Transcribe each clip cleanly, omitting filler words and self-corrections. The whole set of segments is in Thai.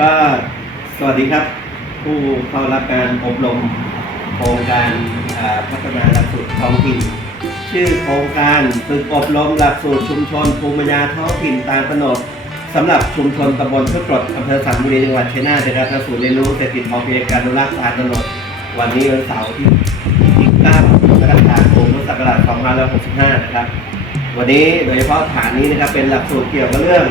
ก็สวัสดีครับผู้เข้ารับการอบรมโครงการพัฒนาหลักสูตรท้องถิ่นชื่อโครงการฝึกอบรมหลักสูตรชุมชนภูมิปัญญาท้องถิ่นตาลโตนดสำหรับชุมชนตำบลพืชกรดอำเภอสันบุรีจังหวัดชัยนาทนะครับศูนย์เรียนรู้เศรษฐกิจพอเพียงการอนุรักษ์ตาลโตนดวันนี้วันเสาร์ที่9 กรกฎาคมพุทธศักราช2565นะครับวันนี้โดยเฉพาะฐานนี้นะครับเป็นหลักสูตรเกี่ยวกับเรื่อง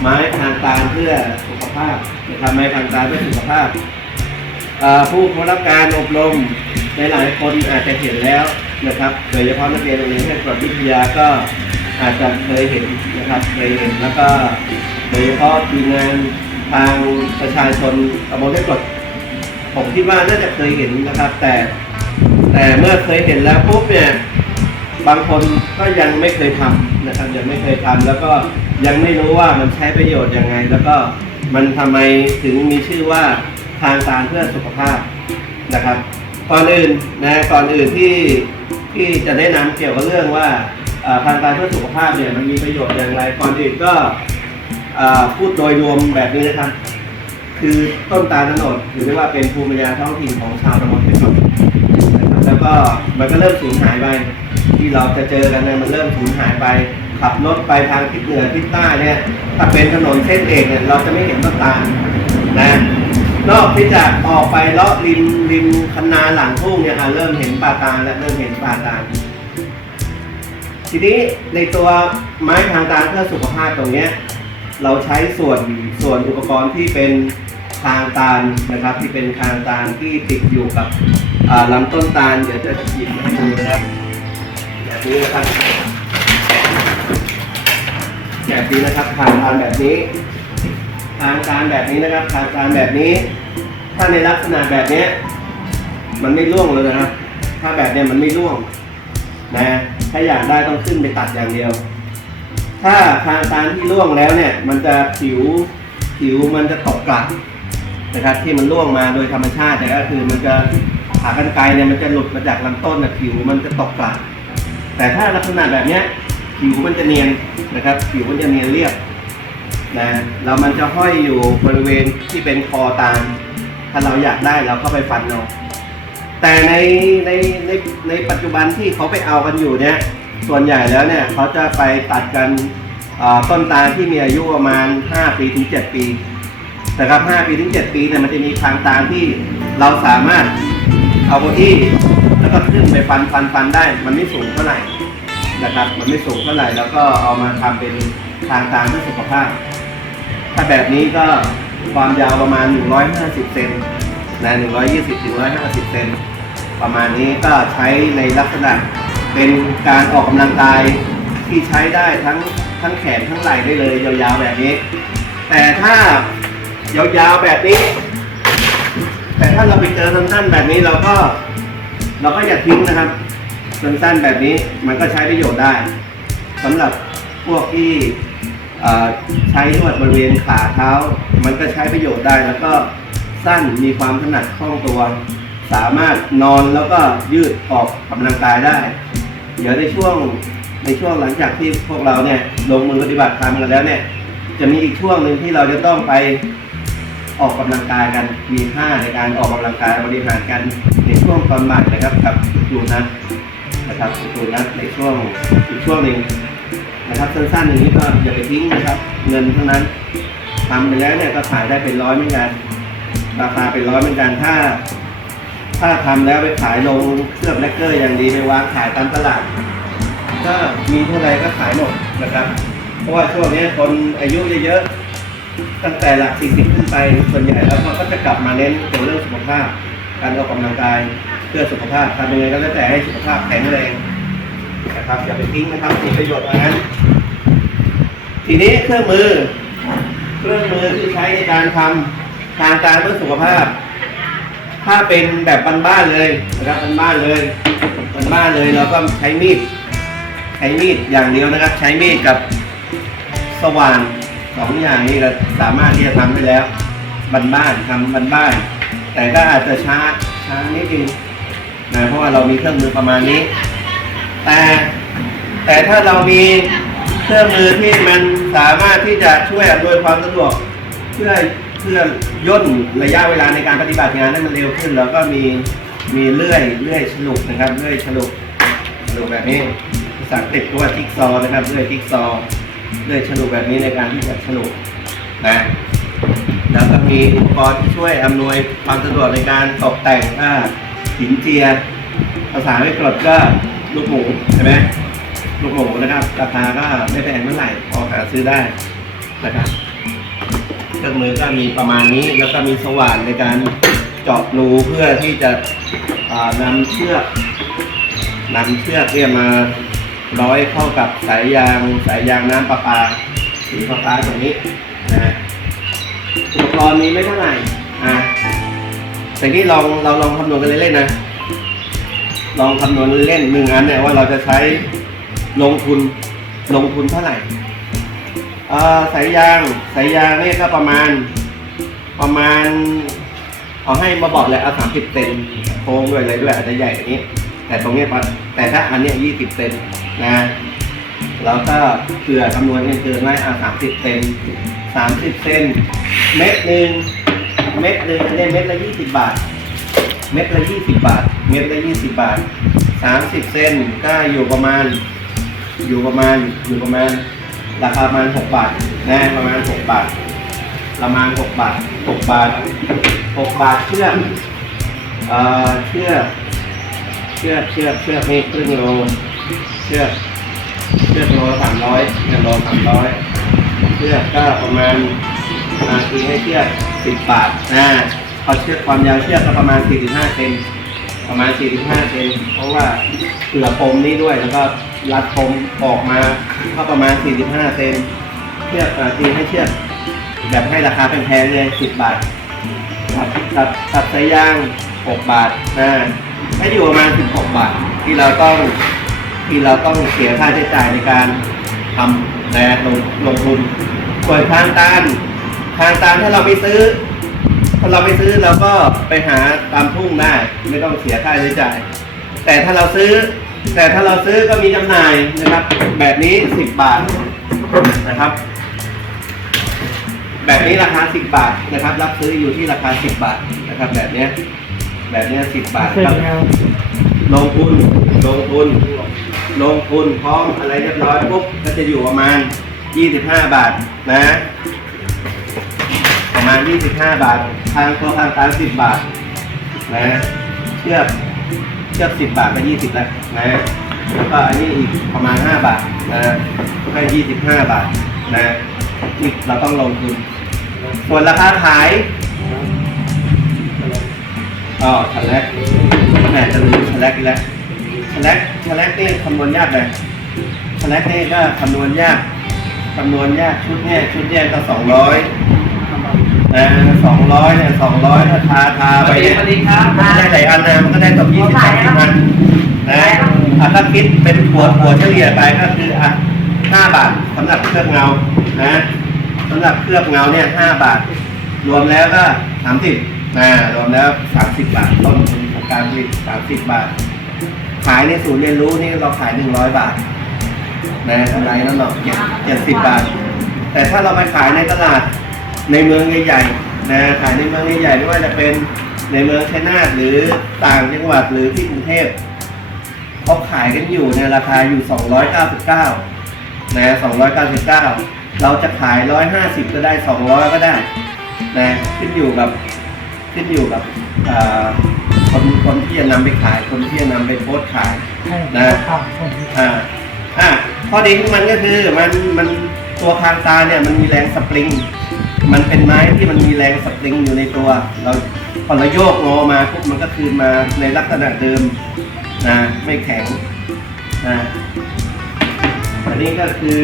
ไม้ทางการเพื่อสุขภาพนะครับไม้ทางการเพื่อสุขภาพผู้เข้ารับการอบรมหลายคนอาจจะเห็นแล้วนะครับโดยเฉพาะนักเรียนโรงเรียนเทศบาลวิทยาก็อาจจะเคยเห็นนะครับเคยเห็นแล้วก็โดยเฉพาะทีมงานทางประชาชนตำบลเทศบาลผมคิดว่าน่าจะเคยเห็นนะครับแต่เมื่อเคยเห็นแล้วปุ๊บเนี่ยบางคนก็ยังไม่เคยทำนะครับยังไม่เคยทำแล้วก็ยังไม่รู้ว่ามันใช้ประโยชน์ยังไงแล้วก็มันทำไมถึงมีชื่อว่าทางการเพื่อสุขภาพนะครับก่อนอื่นที่จะแนะนำเกี่ยวกับเรื่องว่าทางการเพื่อสุขภาพเนี่ยมันมีประโยชน์อย่างไรก่อนอื่นก็พูดโดยรวมแบบนี้นะครับคือต้นตาลโตนดถือได้ว่าเป็นภูมิปัญญาท้องถิ่นของชาวตำบลเพชรบุรีนะครับแล้วก็มันก็เริ่มสูญหายไปที่เราจะเจอกันเนี่ยมันเริ่มสูญหายไปขับรถไปทางทิศเหนือทิศใต้เนี่ยถ้าเป็นถนนเส้นเอกเนี่ยเราจะไม่เห็นต้นตาลนะนอกที่จะออกไปเลาะริมคันนาหลังทุ่งเนี่ยเริ่มเห็นป่าตาลและเริ่มเห็นป่าตาลทีนี้ในตัวไม้ทางการเพื่อสุขภาพตรงนี้เราใช้ส่วนอุปกรณ์ที่เป็นคางตาลนะครับที่เป็นคางตาลที่ติดอยู่กับลำต้นตาลเดี๋ยวจะหยิบมาให้ดูนะครับแบบนี้นะครับแบบนี้นะครับคางตาลแบบนี้คางตาลแบบนี้นะครับคางตาลแบบนี้ถ้าในลักษณะแบบนี้มันไม่ร่วงเลยนะครับถ้าแบบนี้มันไม่ร่วงนะถ้าอยากได้ต้องขึ้นไปตัดอย่างเดียวถ้าคางตาลที่ร่วงแล้วเนี่ยมันจะผิวมันจะตกกลับนะครับที่มันร่วงมาโดยธรรมชาติแต่ก็คือมันจะขากรรไกรเนี่ยมันจะหลุดมาจากลำต้นผิวมันจะตกกลับแต่ถ้าลักษณะแบบนี้ผิวมันจะเนียนนะครับผิวมันจะเนียนเรียบนะแล้วมันจะห้อยอยู่บริเวณที่เป็นคอตาลถ้าเราอยากได้เราเข้าไปฟันเอาแต่ในปัจจุบันที่เขาไปเอากันอยู่เนี่ยส่วนใหญ่แล้วเนี่ยเขาจะไปตัดกันต้นตาลที่มีอายุประมาณ5 ปีถึง 7 ปีนะครับ5 ปีถึง 7 ปีเนี่ยมันจะมีคางตาลที่เราสามารถเอาเก้าอี้แล้วก็ขึ้นไปฟันได้มันไม่สูงเท่าไหร่นะครับมันไม่สูงเท่าไหร่แล้วก็เอามาทำเป็นคางตาลเพื่อสุขภาพถ้าแบบนี้ก็ความยาวประมาณ150 เซนนะ120 ถึง 150 เซนประมาณนี้ก็ใช้ในลักษณะเป็นการออกกำลังกายที่ใช้ได้ทั้งแขนทั้งไหล่ได้เลยยาวๆแบบนี้แต่ถ้ายาวๆแบบนี้แต่ถ้าเราไปเจอสั้นๆแบบนี้เราก็อย่าทิ้งนะครับสั้นๆแบบนี้มันก็ใช้ประโยชน์ได้สำหรับพวกที่ใช้นวดบริเวณขาเท้ามันก็ใช้ประโยชน์ได้แล้วก็สั้นมีความถนัดคล่องตัวสามารถนอนแล้วก็ยืดออกกำลังกายได้เดี๋ยวในช่วงหลังจากที่พวกเราเนี่ยลงมือปฏิบัติทำกันแล้วเนี่ยจะมีอีกช่วงหนึ่งที่เราจะต้องไปออกกำลังกายกันมีท่าในการออกกำลังกายบริหารกันในช่วงตอนบ่ายนะครับกับครูนัทนะครับครูนัทในช่วงอีกช่วงหนึ่งนะครับสั้นๆอย่างนี้ก็อย่าไปทิ้งนะครับเงินเท่านั้นทำไปแล้วเนี่ยก็ขายได้เป็น100เหมือนกันราคาเป็น100เหมือนกันถ้าทำแล้วไปขายลงเครื่องแลกเกอร์อย่างดีไปวางขายตามตลาดก็มีเท่าไรก็ขายหมดนะครับเพราะว่าช่วงนี้คนอายุเยอะๆตั้งแต่หลัก40ขึ้นไปส่วนใหญ่แล้วเขาก็จะกลับมาเน้นเรื่องสุขภาพการออกกำลังกายเพื่อสุขภาพทำยังไงก็แล้วแต่ให้สุขภาพแข็งแรงนะครับอย่าไปทิ้งนะครับมีประโยชน์งั้นทีนี้เครื่องมือที่ใช้ในการทำทางการเพื่อสุขภาพถ้าเป็นแบบบ้านๆเลยนะครับบ้านๆเลยเราก็ใช้มีดอย่างเดียวนะครับใช้มีดกับสว่าน2 อย่างนี้เราสามารถที่จะทำได้แล้วบ้านๆทำบ้านๆแต่ก็อาจจะช้านิดนึงนะเพราะว่าเรามีเครื่องมือประมาณนี้แต่ถ้าเรามีเครื่องมือที่มันสามารถที่จะช่วยอำนวยความสะดวกเพื่อ เพื่อย่นระยะเวลาในการปฏิบัติงานให้มันเร็วขึ้นแล้วก็มีเลื่อยฉลุนะครับเลื่อยฉลุแบบนี้ภาษาอังกฤษเรียกว่าจิ๊กซอว์นะครับเลื่อยจิ๊กซอว์เลื่อยฉลุแบบนี้ในการที่จะฉลุนะแล้วก็มีอุปกรณ์ที่ช่วยอำนวยความสะดวกในการตกแต่งหินเจียภาษาไม่กรดก็ลูกหมูใช่ไหมลูกหมูนะครับราคาก็ไม่แพงเท่าไหร่พอหาซื้อได้นะครับเครื่องมือก็มีประมาณนี้แล้วก็มีสว่านในการเจาะรูเพื่อที่จะนำเชือกเนี่ยมาร้อยเข้ากับสายยางน้ำประปาสีฟ้าตรงนี้นะอุปกรณ์นี้ไม่เท่าไหร่แต่นี่เราลองคำนวณกันเล่นๆนะลองคำนวณเล่นๆ1 อันเนี่ยว่าเราจะใช้ลงทุนเท่าไหร่สายยางนี่ก็ประมาณเอาให้มาบอกเลยเอา30 เซนโค้งด้วยอะไรด้วยอาจจะใหญ่กว่านี้แต่ตรงนี้แต่ถ้าอันนี้20 เซนนะเราก็เผื่อคำนวณกันเกินไว้30 เซน30 เซนเม็ดหนึ่งอันนี้เม็ดละ20 บาทเม็ดละ20 บาท30 เซนก็อยู่ประมาณราคาประมาณ6 บาทนะประมาณ6 บาทเชือกนี่ครึ่งโลเชือกโล300โล300เชือกก็ประมาณตีให้เชือก10 บาทนะพอเชือกความยาวเชือกก็ประมาณ45 เซนเพราะว่าเผื่อปมนี้ด้วยแล้วก็รัดปมออกมาก็ประมาณ45 เซนเชือกตีให้เชือกแบบให้ราคาแพงๆเลย10 บาทตัดสายยาง6 บาทให้อยู่ประมาณ16 บาทที่เราต้องเสียค่าใช้จ่ายในการทำและลงทุนส่วนทางตันถ้าเราไม่ซื้อเราก็ไปหาตามทุ่งได้ไม่ต้องเสียค่าใช้จ่ายแต่ถ้าเราซื้อก็มีจำหน่ายนะครับแบบนี้10 บาทนะครับแบบนี้ราคา10 บาทนะครับรับซื้ออยู่ที่ราคา10 บาทนะครับแบบนี้10 บาทครับลงทุนพร้อมอะไรเรียบร้อยปุ๊บก็จะอยู่ประมาณ25 บาทนะประมาณ25 บาททางตา10 บาทนะเชือก10 บาทก็20แล้วนะแล้วก็อันนี้อีกประมาณ5 บาทนะให้25 บาทนะนี่เราต้องลงทุนส่วนราคาขายฉลักแหมจะลืมฉลักอีกแล้วฉลักนี่คำนวณยากเลยฉลักนี่ก็คำนวณยากชุดเนี่ยก็200นะ200เนี่ยถ้าทาไปเนี่ยมันได้หลายอันนะมันก็ได้ตก20 อันนะถ้าคิดเป็นหัวเฉลี่ยไปก็คือ5 บาทสำหรับเคลือบเงานะสำหรับเคลือบเงาเนี่ย5 บาทรวมแล้วก็30รวมแล้ว30 บาทต้นทุนของการผลิต30 บาทขายในศูนย์เรียนรู้นี่เราขาย100 บาทนะกำไรนั่นหรอก70 บาทแต่ถ้าเราไปขายในตลาดในเมืองใหญ่ๆนะขายในเมืองใหญ่ๆไม่ว่าจะเป็นในเมืองชัยนาทหรือต่างจังหวัดหรือที่กรุงเทพเขาขายกันอยู่ในราคาอยู่299นะ299เราจะขาย150ก็ได้200ก็ได้นะขึ้นอยู่กับคนที่จะนำไปขายคนที่จะนำไปโพสต์ขายนะข้อดีของมันก็คือมันตัวคางตาเนี่ยมันมีแรงสปริงมันเป็นไม้ที่มันมีแรงสปริงอยู่ในตัวพอเราโยกงอมาปุ๊บมันก็คืนมาในลักษณะเดิมนะไม่แข็งนะอันนี้ก็คือ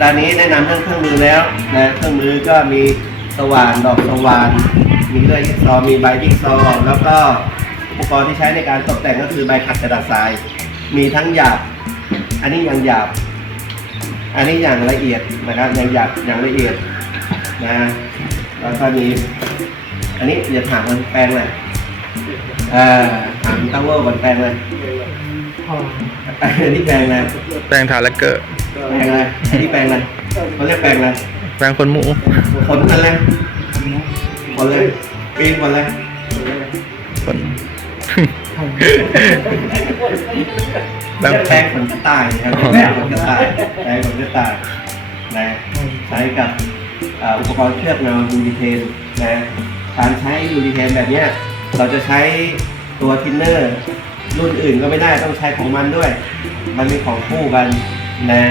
ด้านนี้แนะนำเรื่องเครื่องมือแล้วนะเครื่องมือก็มีสว่านดอกสว่านมีเลื่อยจิ๊กซอว์มีใบจิ๊กซอว์แล้วก็อุปกรณ์ที่ใช้ในการตกแต่งก็คือใบขัดกระดาษทรายมีทั้งหยาบอันนี้อย่างหยาบอันนี้อย่างละเอียดนะครับอย่างหยาบอย่างละเอียดนะแล้วก็มีอันนี้อย่าถามมันแปลงเลยถามตั้งว่ามันแปลงเลยอันนี้แปลงเลยแปลงทาแลกเกอร์แปลงอะไรอันนี้แปลงอะไรเขาเรียกแปลงอะไร บางคนหมู คนกันเลยคนเลยปีนคนเลย คน แบ บาง บแทงขนกระต่ายครับแทงขนกระต่ายแทงขนกระต่ายนะใช้กับอุปกรณ์เชือกแนวยูริเทนนะการใช้ยูริเทนแบบเนี้ยเราจะใช้ตัวทินเนอร์รุ่นอื่นก็ไม่ได้ต้องใช้ของมันด้วย มันมีของคู่กันนะ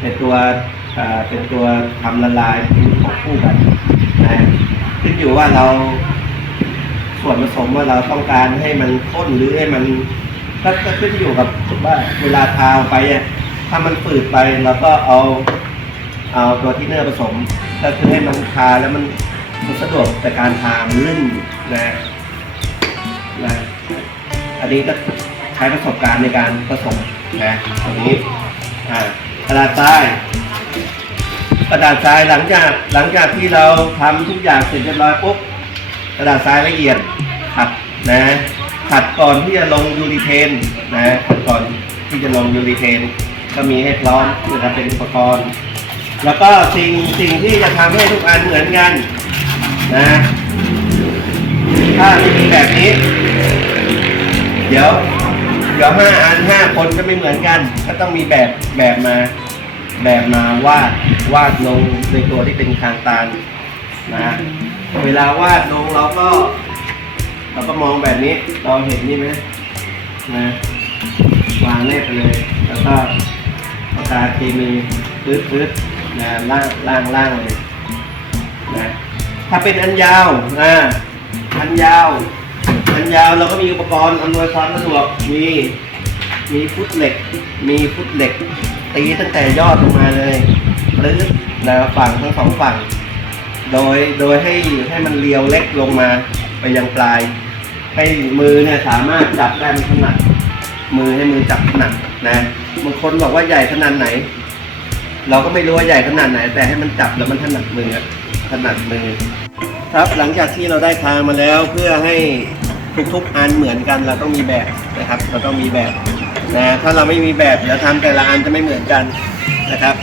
เป็นตัวทำละลายเป็นของคู่กันนะขึ้นอยู่ว่าเราส่วนผสมว่าเราต้องการให้มันข้นหรือให้มันก็ขึ้นอยู่กับว่าเวลาทาไปอ่ะถ้ามันฝืดไปเราก็เอาตัวทินเนอร์ผสมก็คือให้มันทาแล้วมันสะดวกแต่การทามันลื่นนะอันนี้ก็ใช้ประสบการณ์ในการผสมนะตรงนี้กระดาษทรายหลังจากที่เราทำทุกอย่างเสร็จเรียบร้อยปุ๊บกระดาษทรายละเอียดขัดก่อนที่จะลงยูริเทนนะขัดก่อนที่จะลงยูริเทนก็มีให้พร้อมนะครับเป็นอุปกรณ์แล้วก็สิ่งที่จะทำให้ทุกอันเหมือนกันนะถ้าไม่มีแบบนี้เดี๋ยว5 อัน 5 คนก็ไม่เหมือนกันก็ต้องมีแบบมาวาดลงในตัวที่เป็นคางตาลนะเวลาวาดลงเราก็มองแบบนี้เราเห็นนี่ไหมนะวางแนบไปเลยแล้วก็ปากกาเคมีพื้นนะล่างเลยนะถ้าเป็นอันยาวอันยาวเราก็มีอุปกรณ์อำนวยความสะดวกมีฟุตเหล็กตีตั้งแต่ยอดลงมาเลยหรือฝั่งทั้งสองฝั่งโดยให้มันเรียวเล็กลงมาไปยังปลายให้มือเนี่ยสามารถจับได้มันถนัดให้มือจับถนัดนะบางคนบอกว่าใหญ่ขนาดไหนเราก็ไม่รู้ว่าใหญ่ขนาดไหนแต่ให้มันจับแล้วมันถนัดมือครับหลังจากที่เราได้ทามาแล้วเพื่อให้ทุกอันเหมือนกันเราต้องมีแบบนะครับเราต้องมีแบบนะถ้าเราไม่มีแบบเดี๋ยวทำแต่ละอันจะไม่เหมือนกันนะครับ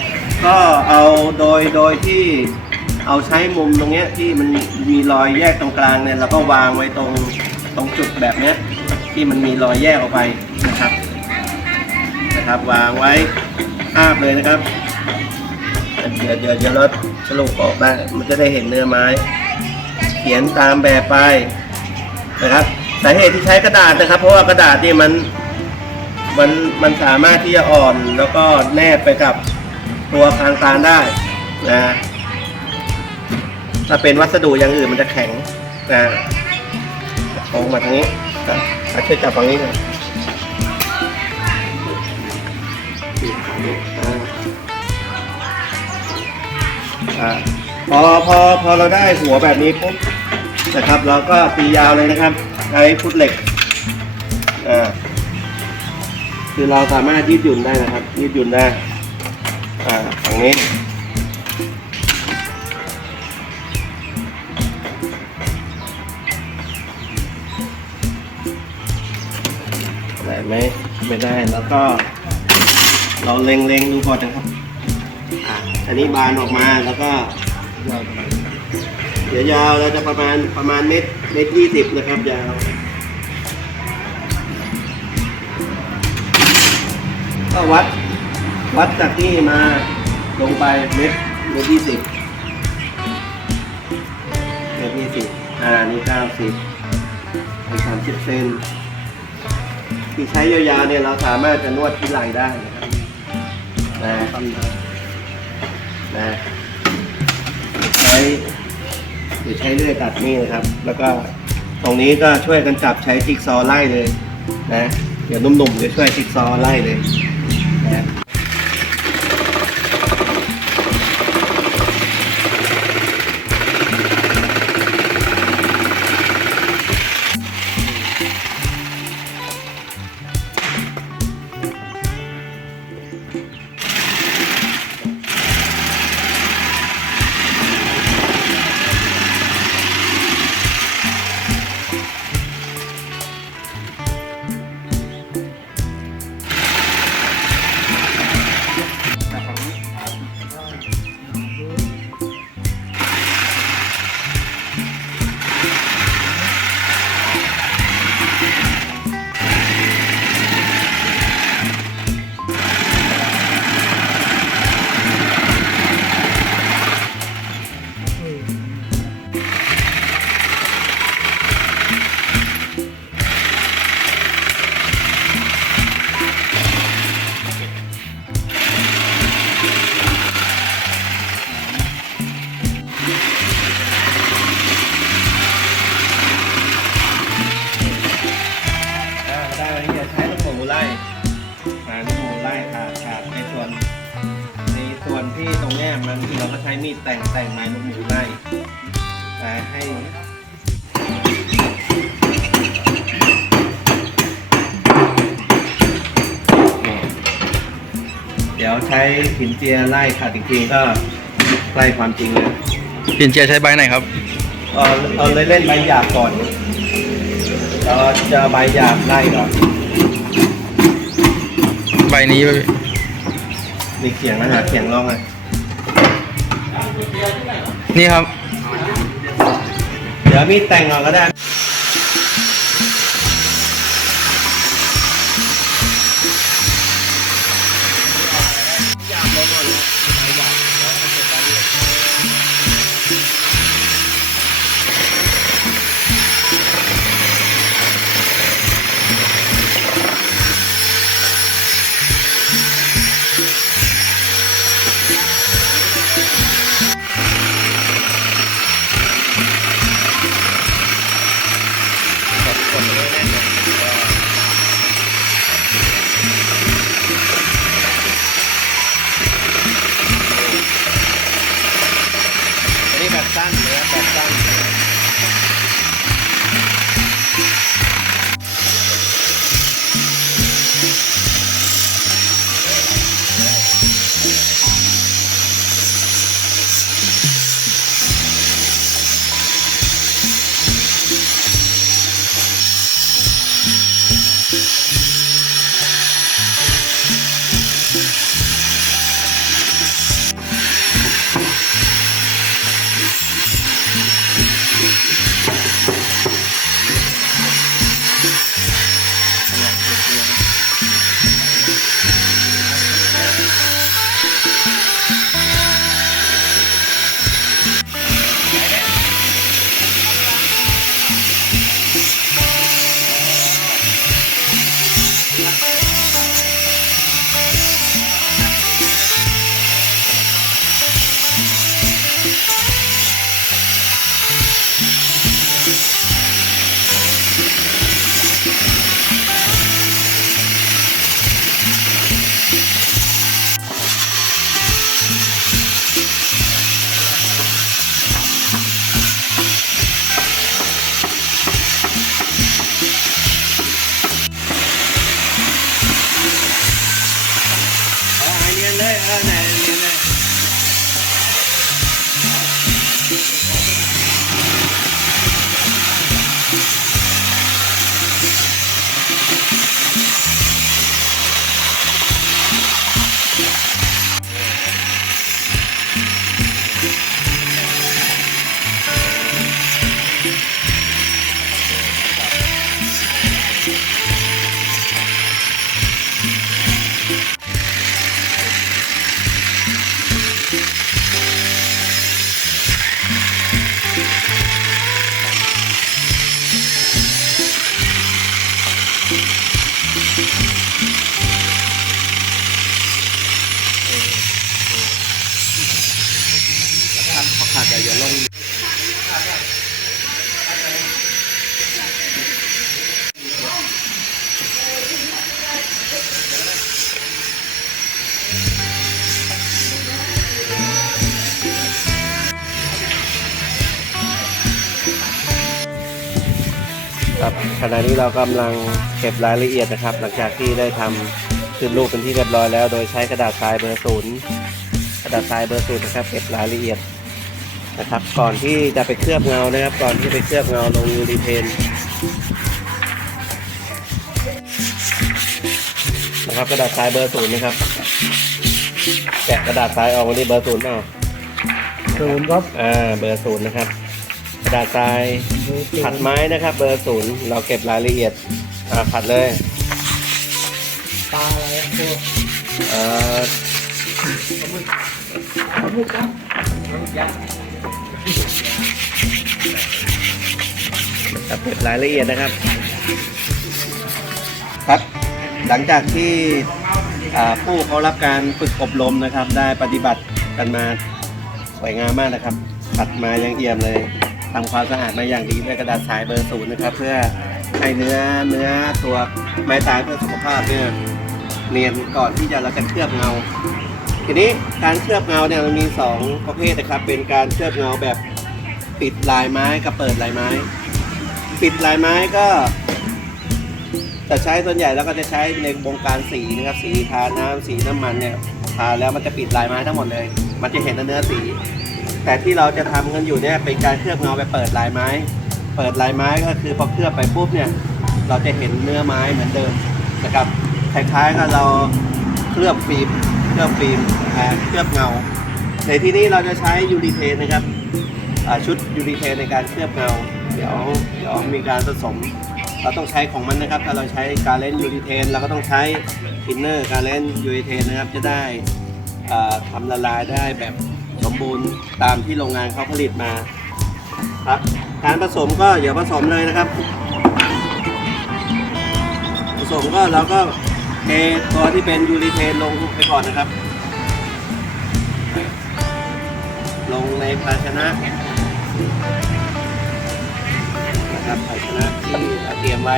ก็เอาโดยที่เอาใช้มุมตรงเนี้ยที่มันมีรอยแยกตรงกลางเนี่ยเราก็วางไว้ตรงจุดแบบเนี้ยที่มันมีรอยแยกออกไปนะครับวางไว้อาบเลยนะครับเดี๋ยวเราสรุปออกได้มันจะได้เห็นเนื้อไม้เขียนตามแบบไปนะครับสาเหตุที่ใช้กระดาษนะครับเพราะว่ากระดาษนี่มันสามารถที่จะอ่อนแล้วก็แนบไปกับตัวคางตาลได้นะถ้าเป็นวัสดุอย่างอื่นมันจะแข็งนะตรงมาทางนี้ช่วยจับฝั่งนี้หน่อยพอเราได้หัวแบบนี้ปุ๊บนะครับเราก็ตียาวเลยนะครับใช้ฟุตเหล็กคือเราสามารถยืดหยุ่นได้นะครับยืดหยุ่นได้ฝั่งนี้ได้ไหมไม่ได้แล้วก็เราเล็งดูก่อนนะครับอันนี้บานออกมาแล้วก็เดี๋ยวยาวเราจะประมาณเมตร20นะครับยาวก็วัดจากที่มาลงไปเมตร20นี่90นี่30 เซนที่ใช้ยาวๆเนี่ยเราสามารถจะนวดที่ไหล่ได้นะครับใช้เลื่อยตัดนี่นะครับแล้วก็ตรงนี้ก็ช่วยกันจับใช้จิ๊กซอว์ไล่เลยนะเดี๋ยวนุ่มๆเดี๋ยวช่วยจิ๊กซอว์ไล่เลยนะ มีดแต่งไม้ลูกหมูไล่แต่ให้เดี๋ยวใช้หินเจียไล่ขัดจริงๆก็ไล่ความจริงเลย หินเจียใช้ใบไหนครับ เอาเลยเล่นใบหยาบก่อนเราจะใบหยาบไล่ก่อน ใบนี้ป่ะพี่ มีเขียงนะฮะเขียงลองเลย นี่ครับ เดี๋ยวมีดแต่งก่อนก็ได้หยาบลงก่อนเลยใบหยาบแล้วก็เสร็จแล้วเนี่ยกดเลยแน่นเลยอันนี้แบบสั้นเลยครับแบบสั้นเนียนเลยไหนเนียนเลย ขาดอย่าลงครับขณะนี้เรากำลังเก็บรายละเอียดนะครับ หลังจากที่ได้ทำขึ้นรูปเป็นที่เรียบร้อยแล้วโดยใช้กระดาษทรายเบอร์ศูนย์กระดาษทรายเบอร์ศูนย์นะครับเก็บรายละเอียดนะครับก่อนที่จะไปเคลือบเงานะครับก่อนที่ไปเคลือบเงาลงยูรีเทนนะครับกระดาษทรายเบอร์ศูนย์นะครับแกะกระดาษทรายออกวันนี้เบอร์ศูนย์เปล่าศูนย์ครับเบอร์ศูนย์นะครับกระดาษทรายขัดไม้นะครับเบอร์ศูนย์เราเก็บรายละเอียดขัดเลยปลาอะไรพวกเก็บรายละเอียดนะครับครับหลังจากที่ผู้เขารับการฝึกอบรมนะครับได้ปฏิบัติกันมาสวยงามมากนะครับขัดมาอย่างเอี่ยมเลยทำความสะอาดมาอย่างดีด้วยกระดาษทรายเบอร์ศูนย์นะครับเพื่อให้เนื้อตัวไม้ตายเพื่อสุขภาพเนี่ยเนียนก่อนที่เราจะเคลือบเงา ทีนี้การเคลือบเงาเนี่ยมันมี2ประเภทนะครับเป็นการเคลือบเงาแบบปิดลายไม้กับเปิดลายไม้ ปิดลายไม้ก็จะใช้ส่วนใหญ่แล้วก็จะใช้ในวงการสีนะครับสีทาน้ำสีน้ำมันเนี่ยทาแล้วมันจะปิดลายไม้ทั้งหมดเลยมันจะเห็นเนื้อสีแต่ที่เราจะทำกันอยู่เนี่ยเป็นการเคลือบเงาไปเปิดลายไม้ เปิดลายไม้ก็คือพอเคลือบไปปุ๊บเนี่ยเราจะเห็นเนื้อไม้เหมือนเดิมนะครับคล้ายๆกับเราเคลือบฟิล์มเคลือบเงาในที่นี้เราจะใช้ยูริเทนนะครับชุดยูริเทนในการเคลือบเงาเดี๋ยวมีการผสมเราต้องใช้ของมันนะครับถ้าเราใช้การเล่นยูริเทนเราก็ต้องใช้ทินเนอร์การเล่นยูริเทนนะครับจะได้ทำละลายได้แบบสมบูรณ์ตามที่โรงงานเขาผลิตมาครับการผสมก็อย่าผสมเลยนะครับผสมก็เราก็เทตัวที่เป็นยูริเทนลงไปก่อนนะครับลงในภาชนะนะครับภาชนะที่เตรียมไว้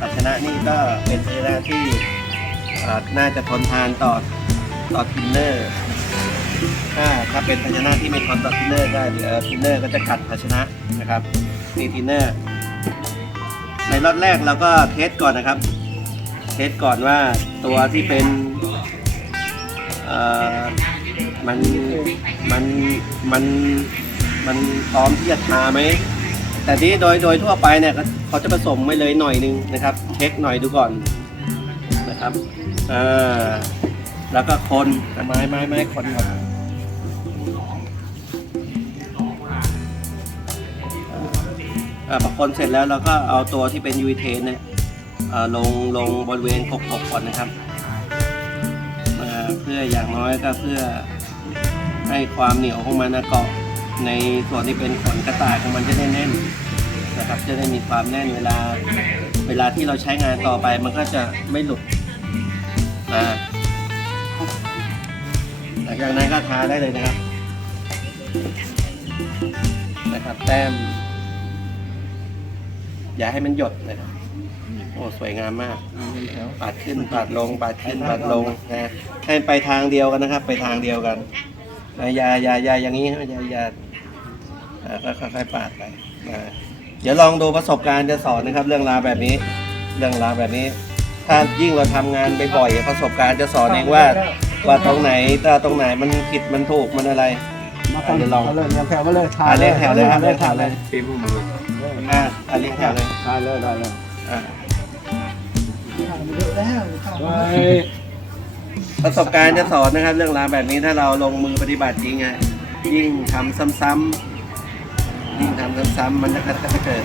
ภาชนะนี่ก็เป็นภาชนะที่น่าจะทนทานต่อทินเนอร์ถ้าเป็นภาชนะที่ไม่ทนต่อทินเนอร์ได้เดี๋ยวทินเนอร์ก็จะกัดภาชนะนะครับนี่ทินเนอร์ในรอบแรกเราก็เทสก่อนนะครับเทสก่อนว่าตัวที่เป็นมันพร้อมที่จะทาไหมแต่ที่โดยทั่วไปเนี่ยเขาจะผสมไว้เลยหน่อยนึงนะครับเช็คหน่อยดูก่อนนะครับแล้วก็คนไม้คนก่อนพอคนเสร็จแล้วเราก็เอาตัวที่เป็นยูริเทนเนี่ยลงบริเวณกกก่อนนะครับเพื่ออย่างน้อยก็เพื่อให้ความเหนียวของมันเกาะในส่วนที่เป็นขนกระต่ายของมันจะได้แน่นนะครับจะได้มีความแน่นเวลาที่เราใช้งานต่อไปมันก็จะไม่หลุดหลังจากนั้นก็ทาได้เลยนะครับแต้มอย่าให้มันหยดนะครับโอ้สวยงามมากปาดขึ้นปาดลงปาดขึ้นปาดลงนะให้ไปทางเดียวกันนะครับไปทางเดียวกันอย่าอย่างนี้อย่าค่อยๆปาดไปเดี๋ยวลองดูประสบการณ์จะสอนนะครับเรื่องราวแบบนี้ถ้ายิ่งเราทำงานบ่อยๆประสบการณ์จะสอนเองว่าตรงไหนมันผิดมันถูกมันอะไรเดี๋ยวลองเรียงแถวมาเลยเรียงแถวเลยครับเรียงแถวเลย ฟิล์มมือ เรียงแถวเลย ได้เลยอ่าประสบการณ์จะสอนนะครับเรื่องราวแบบนี้ถ้าเราลงมือปฏิบัติจริงยิ่งทำซ้ำมันจะเกิด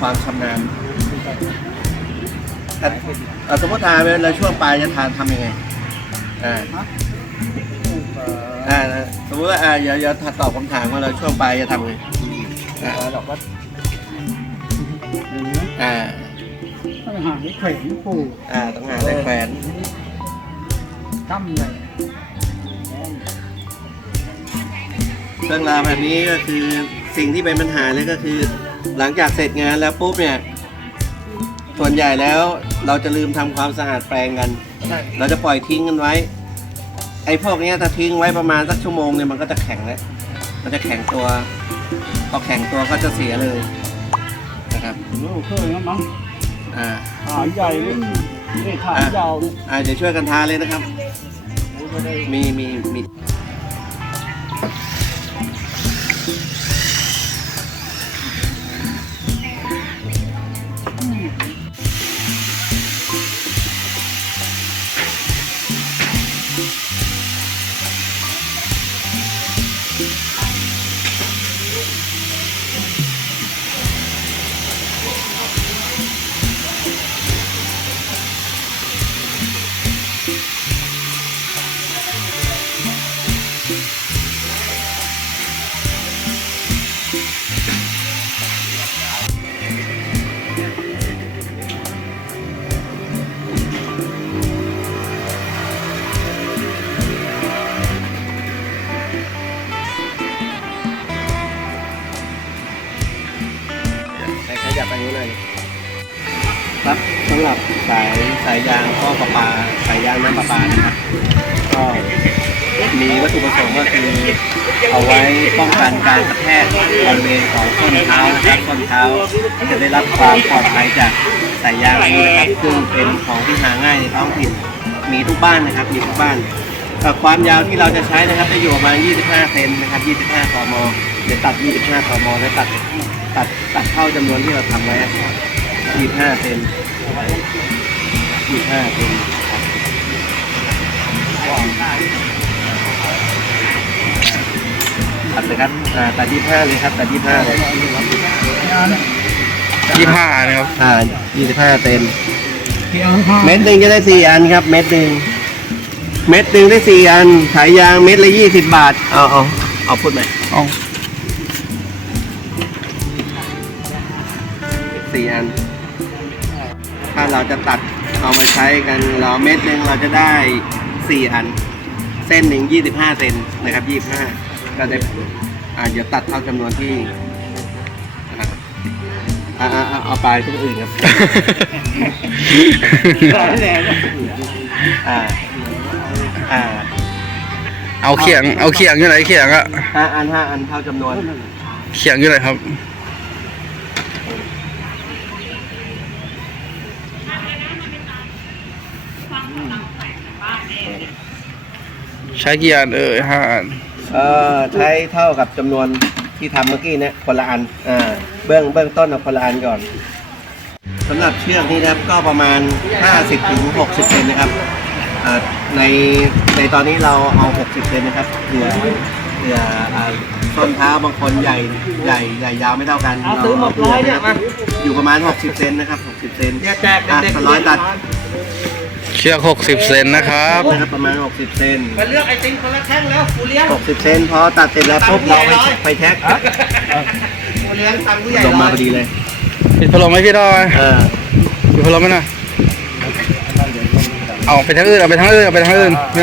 ความชำนาญสมมติทานเวลาช่วงปลายจะทำยังไงสมมติว่าอย่าตอบคำถามว่าเราช่วงปลายจะทำไงเราก็ต้องหาได้แขวนผูกต้องหาได้แขวนตั้มเลยเรื่องราวแบบนี้ก็คือสิ่งที่เป็นปัญหาเลยก็คือหลังจากเสร็จงานแล้วปุ๊บเนี่ยส่วนใหญ่แล้วเราจะลืมทำความสะอาดแปรงกันเราจะปล่อยทิ้งกันไว้ไอ้พวกนี้ถ้าทิ้งไว้ประมาณสักชั่วโมงเนี่ยมันก็จะแข็งแล้วมันจะแข็งตัวพอแข็งตัวก็จะเสียเลยนะครับเคยนะมั้งขาใหญ่นี่ขายาวเดี๋ยวช่วยกันทาเลยนะครับมีขยับไปนู้นเลยครับตรง ำหรับสายยางท่อประปาสายยางน้ำประปานะครับก็มีวัตถุประสงค์ก็คือเอาไว้ป้องกันการกระแทกบริเวณของส้นเท้านะครับส้นเท้าจะได้รับความปลอดภัยจากสายยางนี้นะครับซึ่งเป็นของที่หาง่ายในท้องถิ่นมีทุกบ้านนะครับมีทุกบ้านความยาวที่เราจะใช้นะครับจะอยู่ประมาณ25 เซนนะครับ25 ตมเดี๋ยวตัด25 ตมแล้วตัดเข้าจำนวนที่เราทำไว้25 เซน25 เซนตัดเลยครับตัด25เลยครับตัด25เลย 25นะครับ 25 เซนเม็ดหนึ่งจะได้4 อันครับเม็ดหนึ่งได้4 อันขายยางเม็ดละ20 บาทเอาพูดไหม เอา 4 อันถ้าเราจะตัดเอามาใช้กันเราเม็ดหนึ่งเราจะได้4 อันเส้นหนึ่ง25 เซนนะครับ25ก็ได้เดี๋ยวตัดเท่าจำนวนที่เอาปลายตรงอื่นครับ เอาเขียงอยู่ไหนเขียงอะ 5 อันเท่าจำนวน เขียงอยู่ไหนครับ ใช้กี่อัน5 อัน ใช้เท่ากับจำนวนที่ทำเมื่อกี้เนี่ยคนละอันเบื้องต้นเอาคนละอันก่อนสำหรับเชือกนี้นะครับก็ประมาณ 50-60 เซนนะครับในตอนนี้เราเอา60 เซนนะครับเผื่อต้นเท้าบางคนใหญ่ยาวไม่เท่ากันซื้อหมดร้อยเนี่ยมาอยู่ประมาณ60 เซนนะครับ60 เซนแจกเด็กๆ100 ตัดเชือก60 เซนนะครับประมาณ60 เซนไปเลือกไอติมคนละแท่งแล้วกูเลี้ยง60 เซนพอตัดเสร็จแล้วปุ๊บเราไปแท็กกูเลี้ยงตังผู้ใหญ่ลงมาพอดีเลยปิดพัดลมไหมพี่ดอยปิดพัดลมไหมนะเอาไปทางอื่นไม่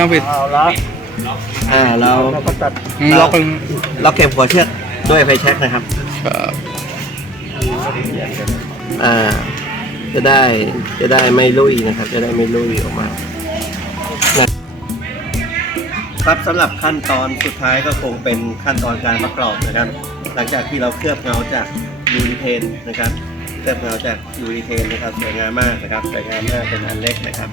ต้องปิดเราตัดเราเก็บหัวเชือกด้วยไฟแช็กนะครับจะได้ไม่ลุยนะครับจะได้ไม่ลุยออกมาครับสำหรับขั้นตอนสุดท้ายก็คงเป็นขั้นตอนการประกอบนะครับหลังจากที่เราเคลือบเงาจากยูริเทนนะครับเคลือบเงาจากยูริเทนนะครับสวยงามมากนะครับสวยงามมากเป็นอันเล็กนะครับ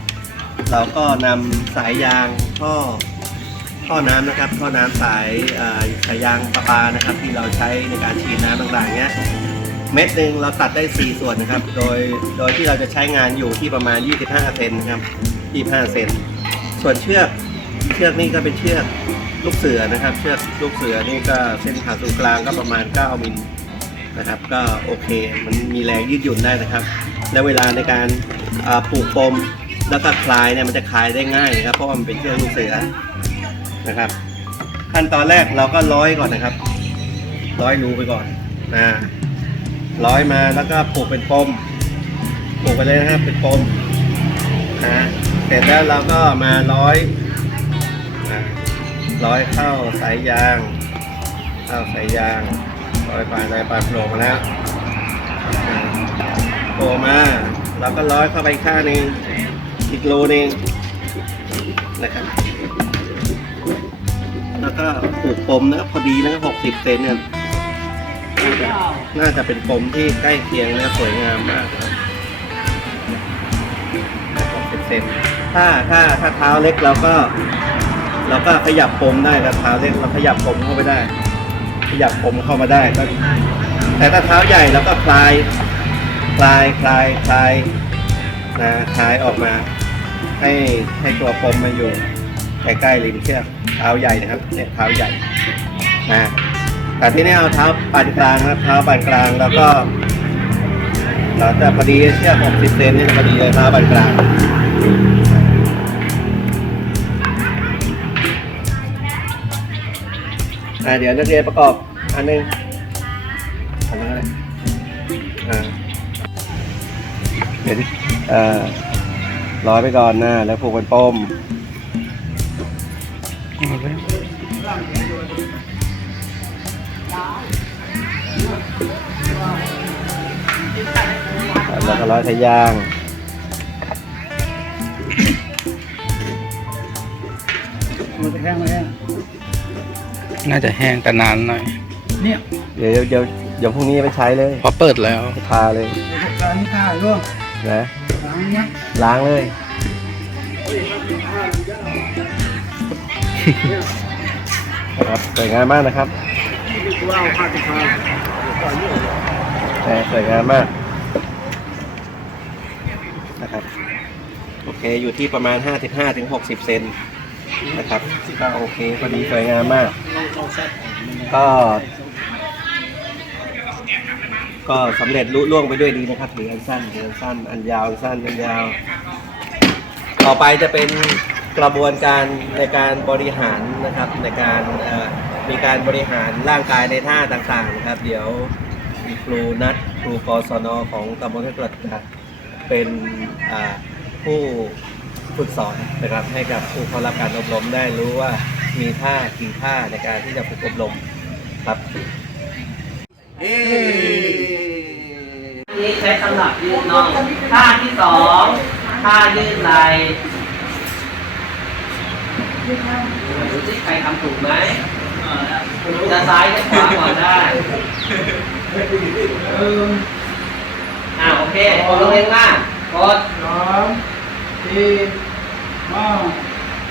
เราก็นำสายยางท่อน้ำนะครับท่อน้ำสายยางประปานะครับที่เราใช้ในการฉีดน้ำต่างๆเนี้ยเม็ดหนึ่งเราตัดได้4 ส่วนนะครับโดยที่เราจะใช้งานอยู่ที่ประมาณ25 เซนนะครับ25 เซนส่วนเชือกนี่ก็เป็นเชือกลูกเสือนะครับเชือกลูกเสือนี่ก็เส้นผ่าศูนย์กลางก็ประมาณ9 มิลนะครับก็โอเคมันมีแรงยืดหยุ่นได้นะครับและเวลาในการผูกปมแล้วก็คลายเนี่ยมันจะคลายได้ง่ายนะครับเพราะว่ามันเป็นเชือกลูกเสือนะครับขั้นตอนแรกเราก็ร้อยก่อนนะครับร้อยรูไปก่อนร้อยมาแล้วก็ผูกเป็นปมผูกไปเลยนะครับเป็นปมเสร็จแล้วเราก็มาร้อยเข้าสายยางร้อยปลายโผล่มาแล้วโผล่มาเราก็ร้อยเข้าไปข้างนึงอีกรูนึงนะครับแล้วก็ผูกปมนะครับพอดีนะครับ60 เซนเนี่ยน่าจะเป็นปมที่ใกล้เคียงและสวยงามมากครับ60 เซนถ้าเท้าเล็กเราก็ขยับปมได้ครับเท้าเล็กเราขยับปมเข้าไปได้ขยับปมเข้ามาได้แต่ถ้าเท้าใหญ่เราก็คลายออกมาให้ตัวปมมาอยู่ใกล้ๆริมเชือกเท้าใหญ่นะครับเนี่ยเท้าใหญ่แต่ที่นี่เอาเท้าปานกลางนะครับเท้าปานกลางแล้วก็เราจะพอดีเชือก60 เซนนี่พอดีเลยเท้าปานกลางเดี๋ยวนักเรียนประกอบอันนึงเดี๋ยวร้อยไปก่อนนะแล้วผูกเป็นปมแล้วก็ร้อยสายยาง น่าจะแห้งแต่นานหน่อย เนี่ย เดี๋ยวพรุ่งนี้ไปใช้เลย เพราะเปิดแล้ว ทาเลย การนี้ท่าร่วง นะ หลังเนี้ย ล้างเลยครับสวยงามมากนะครับ ว้าวผ้าติดคอ สวยงามมากนะครับโอเคอยู่ที่ประมาณ 55-60 เซนนะครับก็โอเคพอดีสวยงามมาก ก็สำเร็จลุล่วงไปด้วยดีนะครับถืออันสั้นถืออันสั้นอันยาวอันสั้นอันยาว ต่อไปจะเป็นกระบวนการในการบริหารนะครับในการมีการบริหารร่างกายในท่าต่างๆนะครับ เดี๋ยวครูนัดครูกศนของตำบลห้วยกรดจะเป็นผู้ฝึกสอนนะครับให้กับผู้เข้ารับการอบรมได้รู้ว่ามีท่ากี่ท่าในการที่จะฝึกอบรมครับ นี่ใช้สำหรับยืดน่องท่าที่สองท่ายืดไหล่ดูสิใครทำถูกไหมจะซ้ายจะขวาก่อนได้โอเคกดลงเองมากกด 3 4 5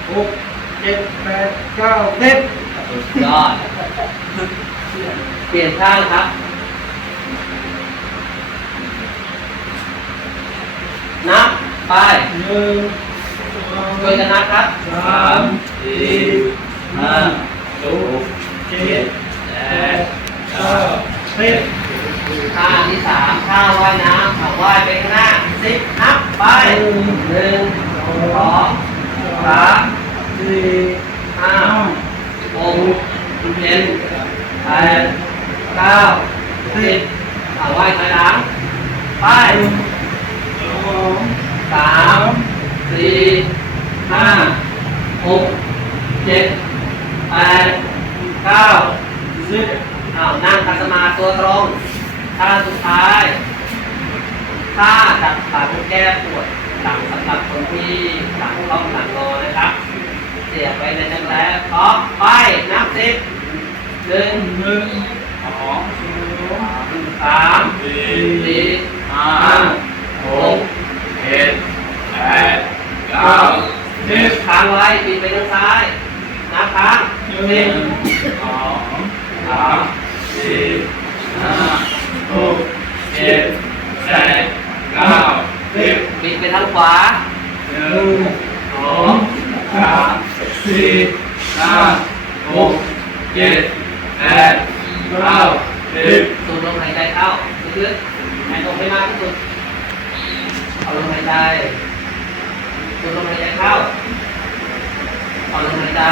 6 7 8 9 10 สุดยอดเปลี่ยนข้างครับนับไป 1 ช่วยกันนับครับ 3 4 5 6 7 8 9 10 ท่าที่สามท่าว่ายน้ำว่ายไปข้างหน้า10นับไป1 2 3 4 5 6 7 8 9 10ว่ายถอยหลังไป3 4 5 6 7 8 9 10นั่งขัดสมาธิตัวตรงท่าสุดท้ายท่าดัดหลังแก้ปวดหลังสำหรับคนที่หลังล้อมหลังงอนะครับเสียบไปในจังแร้พร้อมไปนับ10 1 2 3 4 5 6 7 8 9 10ค้างไว้ปิดไปทางซ้ายนับค้าง10 2 3 4 5 6 7 8 9 10ปิดไปทางขวา1 2 3 4 5 6 7 8 9 10สูดลมหายใจเข้าลึกๆหายใจให้มากที่สุดเอาลมหายใจสูดลมหายใจเข้าเอาลมหายใจ